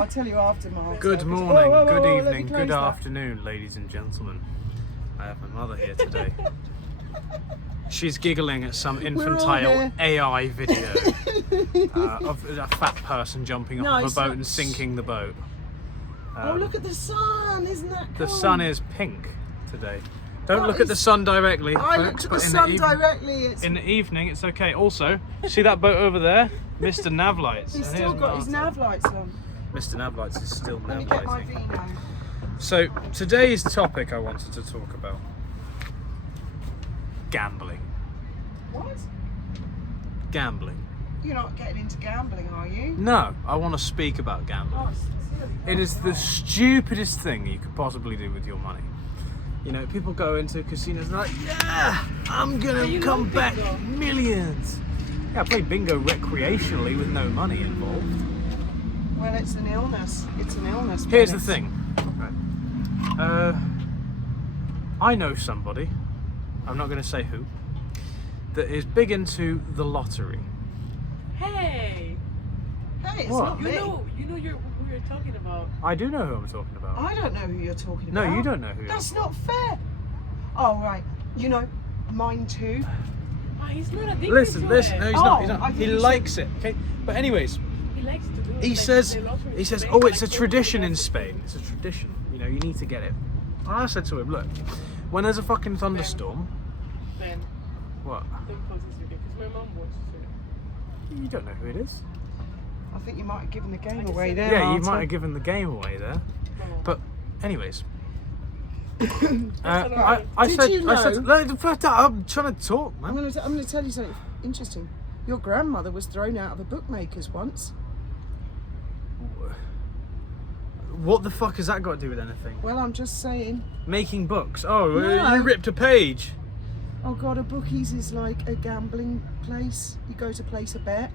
I'll tell you after, Mark. Good morning, good evening, good afternoon, ladies and gentlemen. I have my mother here today. She's giggling at some infantile AI video of a fat person jumping off of a boat and sinking the boat. Oh, look at the sun! Isn't that cool? The sun is pink today. Don't look at the sun directly. I looked at the sun directly. In the evening, it's okay. Also, see that boat over there? Mr. Navlights. He's still got his nav lights on. Mr. Navlights is still Let me get my navlighting. vino. So, today's topic I wanted to talk about. Gambling. What? Gambling. You're not getting into gambling, are you? No, I want to speak about gambling. Oh, silly. It is the stupidest thing you could possibly do with your money. You know, people go into casinos and they're like, yeah, I'm gonna come back millions. Yeah, I play bingo recreationally with no money involved. Well, it's an illness. It's an illness. Here's the thing. Right. I know somebody, I'm not going to say who, that is big into the lottery. Hey, Hey, it's What? not me. you know who you're talking about. I do know who I'm talking about. I don't know who you're talking about. No, you don't know who. That's not fair. Oh, right. You know, mine too. Ah, he's not addicted Listen, to listen. it. No, he's not. He's I not. think He you should- likes it. Okay, but anyways, He likes to do it. he like, says, play lottery in Spain, oh, it's a like tradition in everybody Spain. It's a tradition. You know, you need to get it. And I said to him, look, when there's a fucking thunderstorm, else. Ben, what? don't close this video because my mom watches it. You don't know who it is. I think you might have given the game just away said- there. Yeah, you Marta. might have given the game away there. Come on. But, anyways. Alright. I Did said, you I said, know- I'm trying to talk, I'm man. going to tell you something interesting. Your grandmother was thrown out of a bookmaker's once. What the fuck has that got to do with anything? Well, I'm just saying. Making books. Oh, No. you ripped a page. Oh God, a bookies is like a gambling place. You go to place a bet.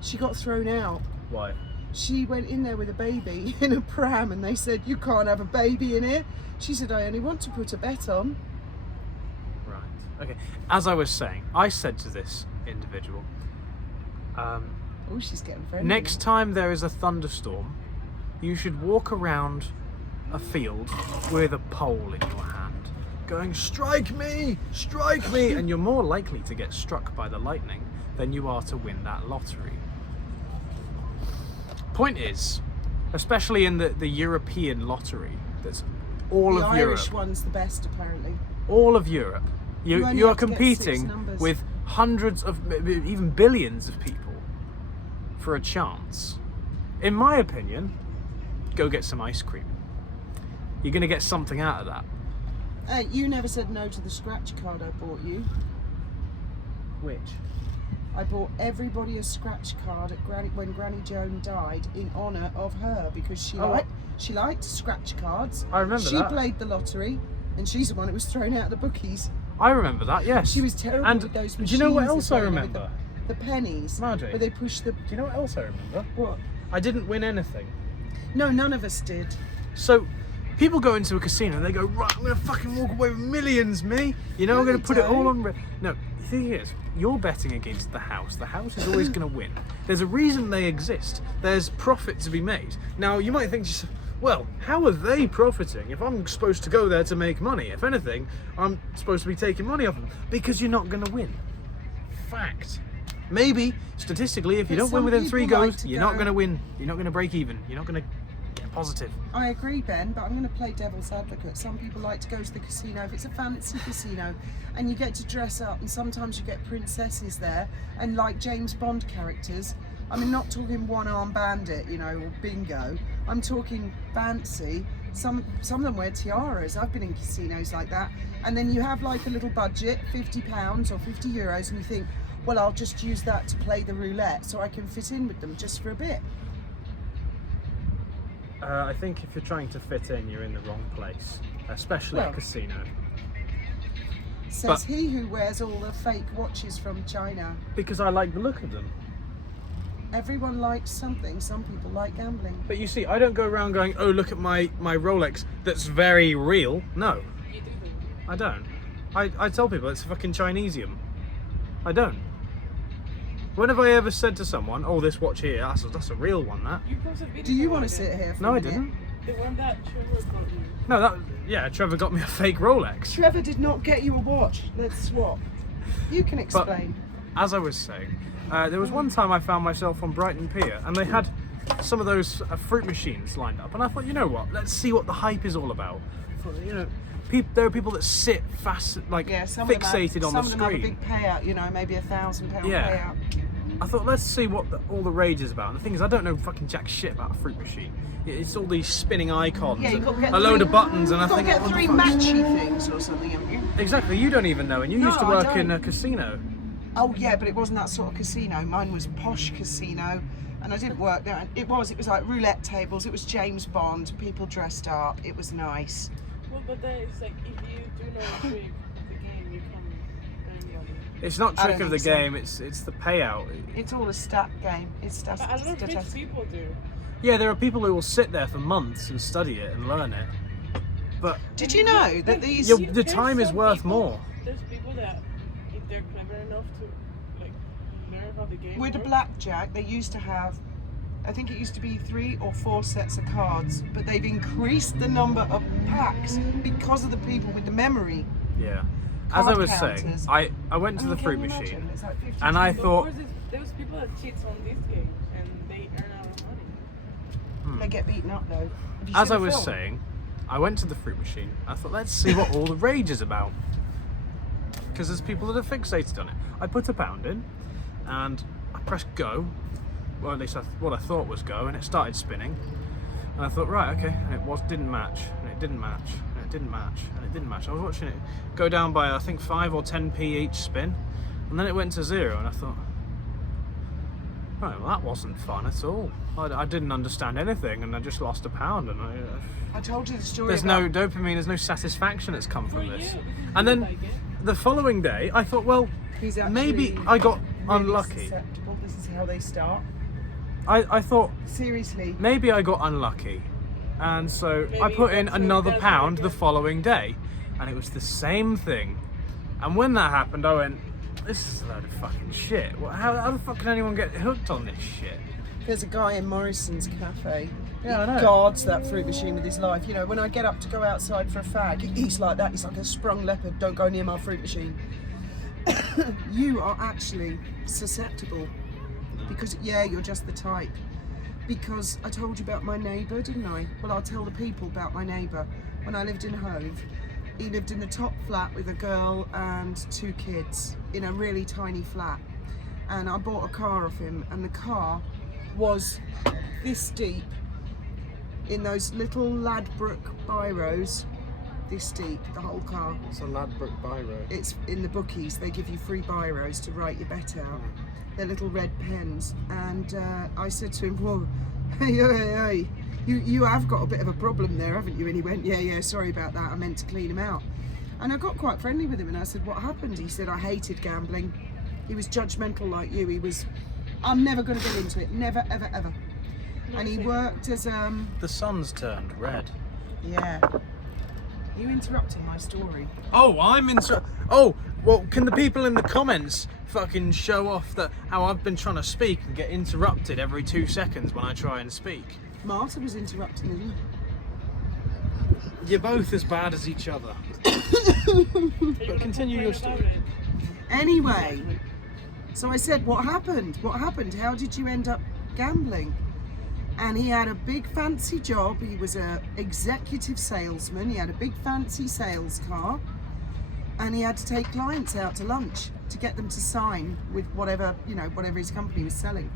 She got thrown out. Why? She went in there with a baby in a pram and they said, you can't have a baby in here. She said, I only want to put a bet on. Right. Okay. As I was saying, I said to this individual, Oh, she's getting friendly. next time there is a thunderstorm, you should walk around a field with a pole in your hand, going, strike me, and you're more likely to get struck by the lightning than you are to win that lottery. Point is, especially in the European lottery, that's all the of Irish Europe. one's the best, apparently. All of Europe. You only You are have to get 6 competing numbers. with hundreds of, even billions of people for a chance. In my opinion, go get some ice cream. You're going to get something out of that. You never said no to the scratch card I bought you. Which? I bought everybody a scratch card at when Granny Joan died in honour of her because she liked scratch cards. I remember she that. played the lottery and she's the one who was thrown out of the bookies. I remember that, yes. She was terrible And with those do machines. you know what as else I well, with remember? The pennies. Marjorie. Where they push the... Do you know what else I remember? What? I didn't win anything. No, none of us did. So, people go into a casino and they go, right, I'm going to fucking walk away with millions, me. You know, No, I'm going they to put it all don't. on... No, the thing is, you're betting against the house. The house is always going to win. There's a reason they exist. There's profit to be made. Now, you might think to yourself, well, how are they profiting if I'm supposed to go there to make money? If anything, I'm supposed to be taking money off them. Because you're not going to win. Fact. Maybe, statistically, if you But don't win some within 3 people like goes, to you're not go- going to win. You're not going to break even. You're not going to get positive. I agree, Ben, but I'm going to play devil's advocate. Some people like to go to the casino if it's a fancy casino and you get to dress up and sometimes you get princesses there and like James Bond characters. I mean, not talking one-arm bandit, you know, or bingo. I'm talking fancy. Some of them wear tiaras. I've been in casinos like that. And then you have like a little budget, £50 or €50, and you think, well, I'll just use that to play the roulette so I can fit in with them just for a bit. I think if you're trying to fit in, you're in the wrong place, especially a Well, casino. Says But- he who wears all the fake watches from China. Because I like the look of them. Everyone likes something. Some people like gambling. But you see, I don't go around going, oh, look at my Rolex that's very real. No, You do. I don't. I tell people it's a fucking Chinesium. I don't. When have I ever said to someone, "Oh, this watch here, that's a real one"? That. You posted videos Do you want about to it. sit here for No, a I minute? didn't. The one that Trevor got you. No, Trevor got me a fake Rolex. Trevor did not get you a watch. Let's swap. You can explain. As I was saying, there was one time I found myself on Brighton Pier, and they had some of those fruit machines lined up, and I thought, you know what? Let's see what the hype is all about. I thought, you know, there are people that sit fast, like Some fixated on the Some of them have a screen. big payout. You know, maybe £1,000 Yeah. payout. I thought, let's see what all the rage is about. And the thing is, I don't know fucking jack shit about a fruit machine. It's all these spinning icons, Yeah, you've got to get a load of buttons, and I You've got to think, get what the 3 fuck? matchy things or something, haven't you? Exactly, you don't even know, and you used to No, I work in don't. a casino. Oh yeah, but it wasn't that sort of casino. Mine was posh casino, and I didn't work there. It was like roulette tables. It was James Bond. People dressed up. It was nice. Well, but then it's like if you do know the trick of the game, you can earn money. It's not I trick don't of the think so. game, it's the payout. It's all a stat game. It's But a lot of rich statistics. people do. Yeah, there are people who will sit there for months and study it and learn it. But Did you know that these? Yeah, the time is worth more. There's people that, if they're clever enough to like learn how the game With a works, blackjack, they used to have, I think it used to be 3 or 4 sets of cards, but they've increased the number of packs because of the people with the memory. yeah, as I Card was saying, counters. I went to Oh, the can fruit you machine, imagine? It's like 50 and I but of thought, course there's people that cheats on these games and they earn a lot of money. They get beaten up though. Have you as seen I the was film? saying, I went to the fruit machine. I thought, let's see what all the rage is about, because there's people that are fixated on it. I put £1 in, and I pressed go. Well, at least what I thought was go, and it started spinning. And I thought, right, okay, and it didn't match, and it didn't match, and it didn't match, and it didn't match. I was watching it go down by I think 5 or 10p each spin, and then it went to 0, and I thought, right, well that wasn't fun at all. I didn't understand anything, and I just lost £1, and I told you the story. there's about, no dopamine, there's no satisfaction that's come For from you, this. because And you then like it. the following day, I thought, well, He's actually maybe I got really unlucky. susceptible. This is how they start. I thought Seriously. maybe I got unlucky, and so I Maybe put in that's another what £1 does the it. following day, and it was the same thing. And when that happened, I went, this is a load of fucking shit. How the fuck can anyone get hooked on this shit? There's a guy in Morrison's cafe. Yeah, I He know. guards that fruit machine with his life. You know, when I get up to go outside for a fag, he's like that. He's like a sprung leopard. Don't go near my fruit machine. You are actually susceptible because, yeah, you're just the type. Because I told you about my neighbour, didn't I? Well, I'll tell the people about my neighbour. When I lived in Hove, he lived in the top flat with a girl and 2 kids in a really tiny flat. And I bought a car off him, and the car was this deep in those little Ladbroke biros, this deep, the whole car. It's a Ladbroke biro. It's in the bookies, they give you free biros to write your bet out. They're little red pens. And I said to him, whoa, hey, you have got a bit of a problem there, haven't you? And he went, yeah, sorry about that, I meant to clean him out. And I got quite friendly with him, and I said, what happened? He said, I hated gambling. He was judgmental like you. He was, I'm never going to get into it, never, ever, ever. And he worked as, The sun's turned red. yeah. You interrupted my story. Oh, Oh, well, can the people in the comments fucking show off that how I've been trying to speak and get interrupted every 2 seconds when I try and speak? Martha was interrupting him. You're both as bad as each other. But continue your story. Anyway, so I said, what happened? What happened? How did you end up gambling? And he had a big fancy job. He was an executive salesman. He had a big fancy sales car. And he had to take clients out to lunch to get them to sign with whatever his company was selling.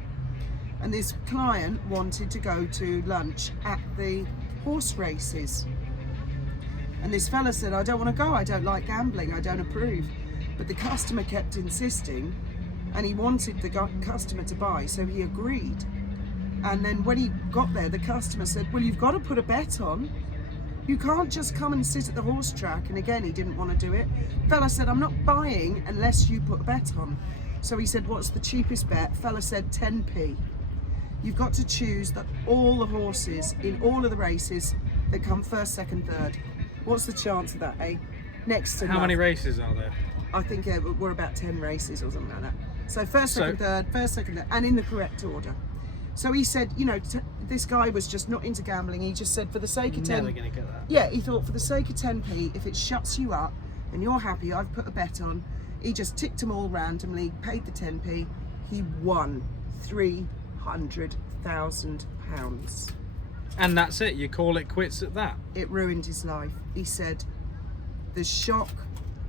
And this client wanted to go to lunch at the horse races. And this fella said, I don't want to go, I don't like gambling, I don't approve. But the customer kept insisting, and he wanted the customer to buy, so he agreed. And then when he got there, the customer said, well, you've got to put a bet on. You can't just come and sit at the horse track. And again, he didn't want to do it. Fella said, I'm not buying unless you put a bet on. So he said, what's the cheapest bet? Fella said 10p. You've got to choose that all the horses in all of the races that come first, second, third. What's the chance of that, eh? Next to How many none. races are there? I think we're about 10 races or something like that. So first, second, third, and in the correct order. So he said, you know, this guy was just not into gambling. He just said, for the sake of 10, Never gonna get that. yeah, he thought for the sake of 10p, if it shuts you up and you're happy, I've put a bet on. He just ticked them all randomly, paid the 10p. He won £300,000. And that's it. You call it quits at that. It ruined his life. He said, the shock,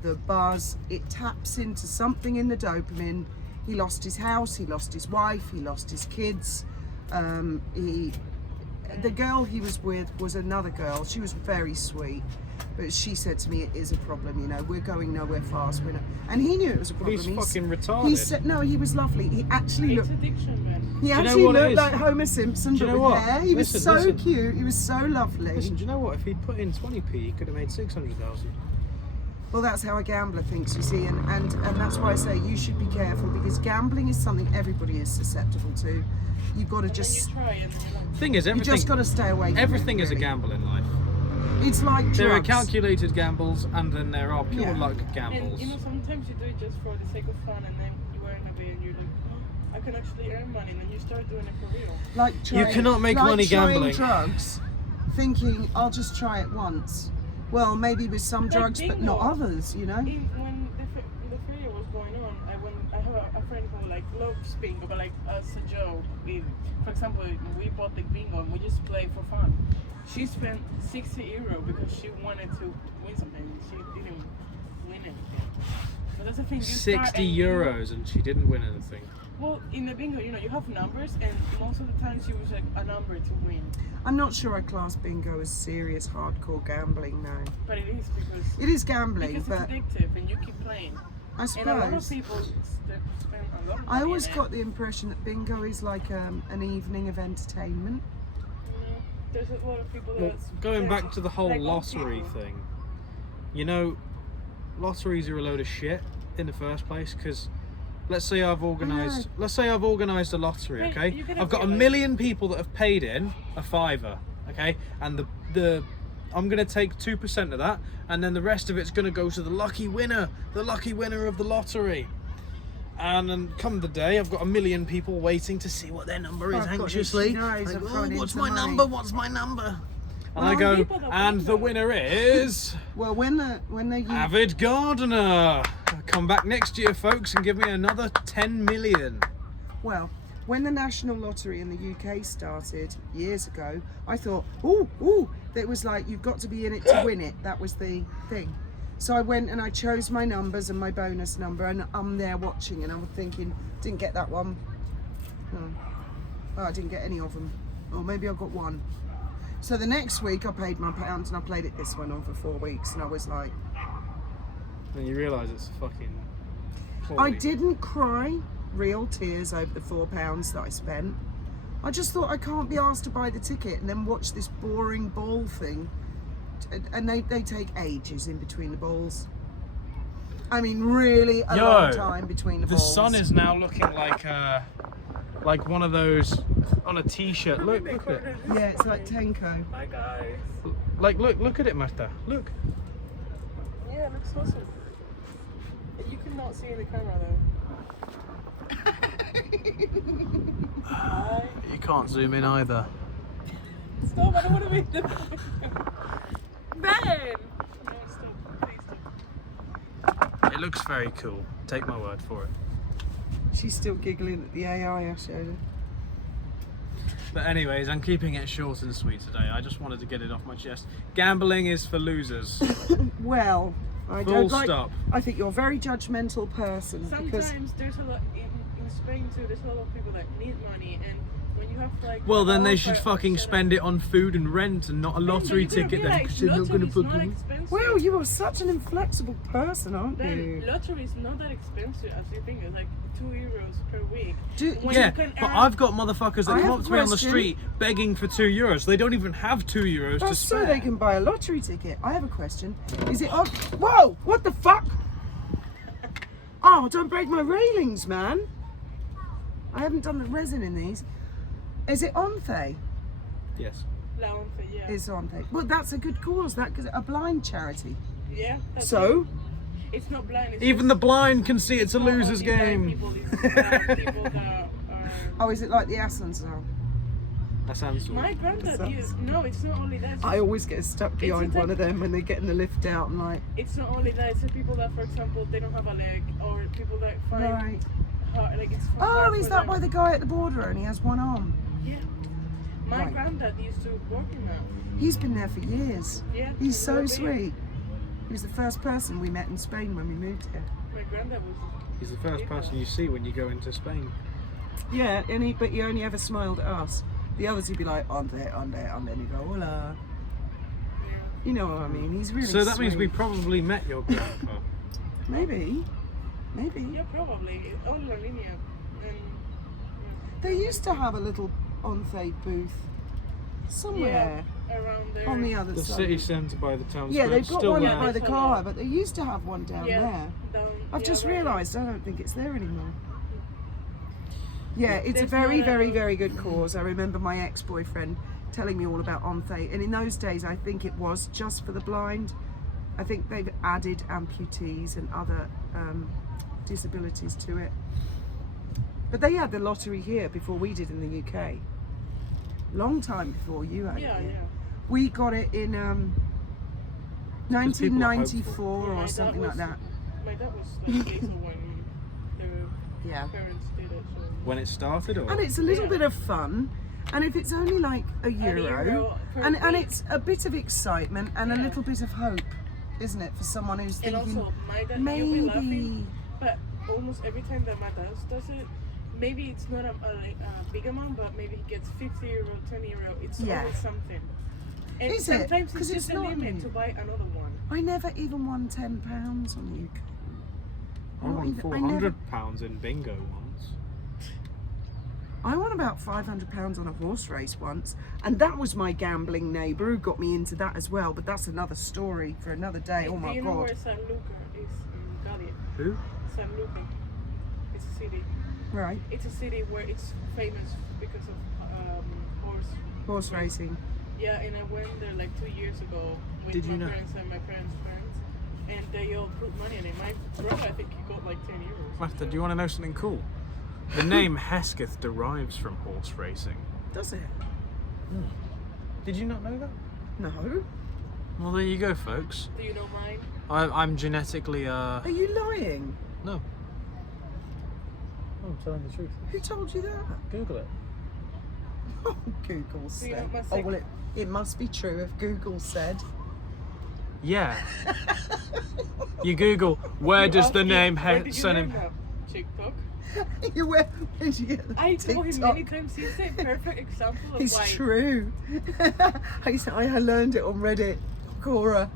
the buzz, it taps into something in the dopamine. He lost his house, he lost his wife, he lost his kids. The girl he was with was another girl. She was very sweet, but she said to me, it is a problem, you know, we're going nowhere fast. And he knew it was a problem. He's fucking retarded. He said, no, he was lovely. He actually It's looked, addiction, man. he you know actually what it looked is? like Homer Simpson, Do you but know with what? hair. He was Listen, so listen. cute, he was so lovely. Listen, do you know what? If he'd put in 20p, he could have made 600,000. Well, that's how a gambler thinks, you see, and that's why I say you should be careful, because gambling is something everybody is susceptible to. You've got to And just, then you try and Thing is, you everything. just got to stay away from Everything it, is a really. gamble in life. It's like drugs. There are calculated gambles, and then there are pure Yeah. luck And gambles. you know, sometimes you do it just for the sake of fun, and then you earn a bit, and you're like, oh, I can actually earn money, and then you start doing it for real. Like You cannot make money trying gambling. drugs, thinking I'll just try it once. Well, maybe with some Like drugs, but not bingo. others. You know. When the fair was going on, I have a friend who like loves bingo, but like as a joke. For example, we bought the bingo and we just play for fun. She spent €60 because she wanted to win something. She didn't win anything. But that's the thing. You start 60 and you- euros, and she didn't win anything. Well, in the bingo, you know, you have numbers, and most of the times you use like a number to win. I'm not sure I class bingo as serious, hardcore gambling now. But it is because It is gambling, it's but addictive, and you keep playing. I And a lot of suppose people spend a lot of I money always in got it. the impression that bingo is like an evening of entertainment. There's a lot of people Well, that's going that's back to the whole like old lottery people. thing, you know, lotteries are a load of shit in the first place, because let's say I've organised a lottery, Hey, okay? you can I've got a realize- million people that have paid in a fiver, okay? And the I'm gonna take 2% of that, and then the rest of it's gonna go to the lucky winner of the lottery. And then come the day, I've got a million people waiting to see what their number is I've got anxiously. itchy nose, Like, I've oh, thrown what's into my money." number? What's my number? And I Well, go, people that and win the that. winner is Well, when they Avid Gardener. Come back next year, folks, and give me another 10 million. Well, when the National Lottery in the UK started years ago, I thought, ooh, it was like you've got to be in it to win it. That was the thing. So I went and I chose my numbers and my bonus number, and I'm there watching, and I'm thinking, didn't get that one. Oh, I didn't get any of them. Or maybe I got one. So the next week I paid my pounds and I played it this one on for 4 weeks, and I was like, And you realise it's fucking. I poorly. didn't cry real tears over the £4 that I spent. I just thought I can't be asked to buy the ticket and then watch this boring ball thing. And they take ages in between the balls. I mean, really a long time between the The balls. sun is now looking like one of those on a t-shirt. Look at it. Yeah, it's like Tenko. Hi guys. Like, look at it, Marta. Look. Yeah, it looks awesome. You cannot see in the camera though. Hi. You can't zoom in either. Stop! I don't want to make the. Ben. No, stop! Please stop. It looks very cool. Take my word for it. She's still giggling at the AI I showed her. But anyways, I'm keeping it short and sweet today. I just wanted to get it off my chest. Gambling is for losers. Well, I Full don't like. stop. I think you're a very judgmental person because Sometimes there's a lot in Spain too. There's a lot of people that need money, and when you have like. Well, then they offer should or fucking set up- spend it on food and rent and not a Ben, but lottery you gotta ticket then, realize because they're not going to lottery's not fucking. expensive. well, you are such an inflexible person, aren't Ben, you? lottery is not that expensive as you think. It's like €2 per week. Do, When Yeah, you can but earn- I've got motherfuckers that I come have up a to me on the question. street begging for €2. They don't even have €2 to That's spare. so they can buy a lottery ticket. I have a question. Is it on? Whoa! What the fuck? Oh, don't break my railings, man. I haven't done the resin in these. Is it Onthe? Yes. La Once, yeah. It's Onthe. Well, that's a good cause. That because a blind charity. Yeah. That's So, It's not blind. It's Even just, the blind can see it's a not only loser's blind game. People, it's people that are. Oh, is it like the ascensor? That sounds. My granddad used. No, it's not only that. It's, I always get stuck behind one of them when they're getting the lift out and like. it's not only that. It's the people that, for example, they don't have a leg, or people that find Right. hard, like it's. Oh, hard is for that them. by the guy at the border and he has one arm? Yeah. My Right. granddad used to work in that. He's been there for years. Yeah. He's so well, sweet. He was the first person we met in Spain when we moved here. My granddad was. He's the first person you see when you go into Spain. Yeah, but he only ever smiled at us. The others he'd be like, on there, and he'd go, hola. Yeah. You know what I mean? He's really So that means we sweet. probably met your grandpa. Maybe. Yeah, probably. All La Linea. And. They used to have a little on-fade booth somewhere Yeah, around there. on the other The side. city centre by the town Yeah, square. they've it's got still one there. up by the Yeah. car, but they used to have one down Yeah, there. down, I've yeah, just right. realised I don't think it's there anymore. Yeah, it's a There's very, not a- very, very good cause. I remember my ex-boyfriend telling me all about Onthe, and in those days I think it was just for the blind. I think they've added amputees and other disabilities to it. But they had the lottery here before we did in the UK. Long time before you had Yeah, it here. yeah. We got it in people are 1994 My or dad something like was- that. My dad was like little when the Yeah. parents did it. So. When it started, or And it's a little Yeah. bit of fun, and if it's only like a euro, per and week. it's a bit of excitement and a Yeah. little bit of hope, isn't it, for someone who's And thinking also, my dad, you'll be laughing, maybe. but almost every time that my dad does it, maybe it's not a big amount, but maybe he gets 50 euro, 20 euro. It's Yeah. always something. And Is it? sometimes 'Cause it's it's just a not limit new. to buy another one. I never even won £10 on the UK. I Not won even- £400 in bingo once. I won about £500 on a horse race once, and that was my gambling neighbour who got me into that as well. But that's another story for another day. Oh Do my you know where god! San Luca is in Galia? Who? San Luca. It's a city. Right, It's a city where it's famous because of horse racing. Yeah, and I went there like 2 years ago with Did you my know? parents and my parents' friends, and they all put money in it. My brother, I think he got like 10 euros. Martha, do you want to know something cool? The name Hesketh derives from horse racing. Does it? Did you not know that? No. Well, there you go, folks. Do you know mine? I'm genetically Are you lying? no. I'm telling the truth. Who told you that? Google it. Oh, Google you said. know my Oh, second- well, it must be true if Google said. Yeah. You Google where You does asked the me, name where did you surname? learn that? TikTok. Where did you get that? I told him TikTok? many times. He's a perfect example of It's why. true. I learned it on Reddit, Cora.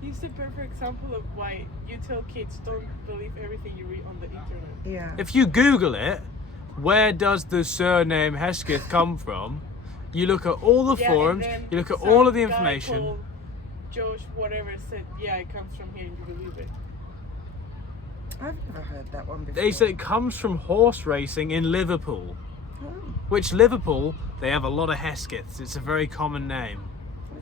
He's the perfect example of why you tell kids don't believe everything you read on the internet. Yeah. If you Google it, where does the surname Hesketh come from? You look at all the Yeah, and forums, then you look at some all of the guy information. called Josh, whatever, said, yeah, it comes from here, and you believe it. I've never heard that one before. They said it comes from horse racing in Liverpool. Oh, Which Liverpool, they have a lot of Heskeths. It's a very common name.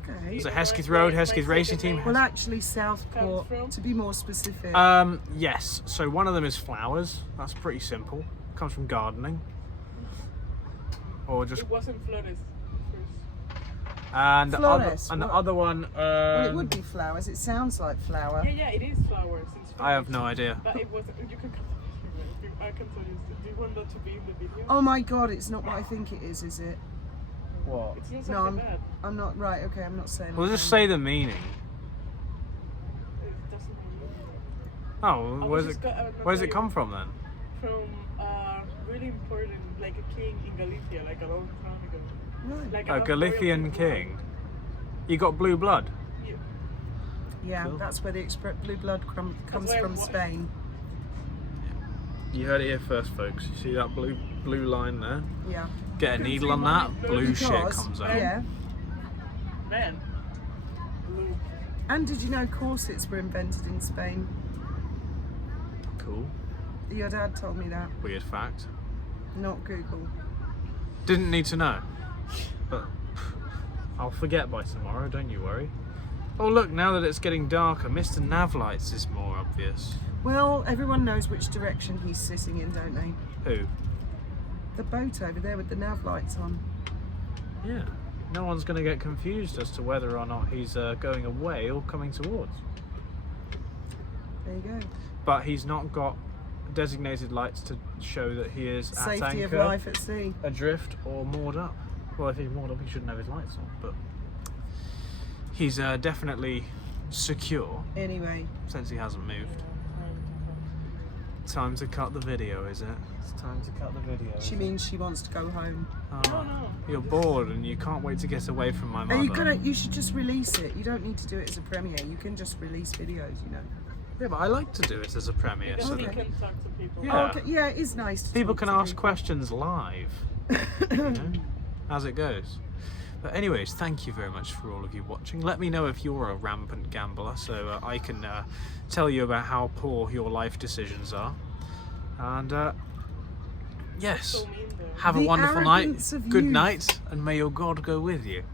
okay. So know Hesketh where Road, my Hesketh Racing second Team. name Well, actually, Southport, Comes from? to be more specific. Yes. So one of them is flowers. That's pretty simple. Comes from gardening. Or just It wasn't Flores first. and the Flores, other, and the what? other one. Well, it would be flowers. It sounds like flower. Yeah, it is flowers. It's I have Spanish. no idea. But it wasn't. You can. I can tell you. Do you want that to be in the video? Oh my god, it's not what I think it is it? What? It's not No, something bad. I'm not right. Okay, I'm not saying. Well, anything. just say the meaning. It doesn't mean Oh, I where's was it? just go- I'm not Where's it telling come you. from then? from really important, like a king in Galicia, like a long time ago. Right. Like A royal Galician people. king. You got blue blood. Yeah. Yeah, Cool. that's where the blue blood comes why from what- Spain. You heard it here first, folks. You see that blue line there? Yeah. Get a can needle see on why that. blue Blue shit Because- comes out. Yeah. Man. Blue. And did you know corsets were invented in Spain? Cool. Your dad told me that, Weird fact. not Google. Didn't need to know. But I'll forget by tomorrow. Don't you worry. Oh look, now that it's getting darker, Mr. Navlights is more obvious. Well, everyone knows which direction he's sitting in, don't they? Who? The boat over there with the nav lights on. Yeah. No one's going to get confused as to whether or not he's going away or coming towards. There you go. But he's not got designated lights to show that he is at Safety of anchor, life at sea. adrift, or moored up. Well, if he's moored up, he shouldn't have his lights on, but he's definitely secure Anyway, since he hasn't moved. Time to cut the video, is it? It's time to cut the video. she means she wants to go home. Oh, you're bored and you can't wait to get away from my mother. You should just release it. You don't need to do it as a premiere. You can just release videos, you know. Yeah, but I like to do it as a premiere. Because So he that can talk to people. Yeah. Oh, okay. Yeah, it is nice to people talk can to ask people. questions live, you know, as it goes. But anyways, thank you very much for all of you watching. Let me know if you're a rampant gambler, so I can tell you about how poor your life decisions are. And yes, So mean though. have a The wonderful night, arrogance of good youth. night, and may your God go with you.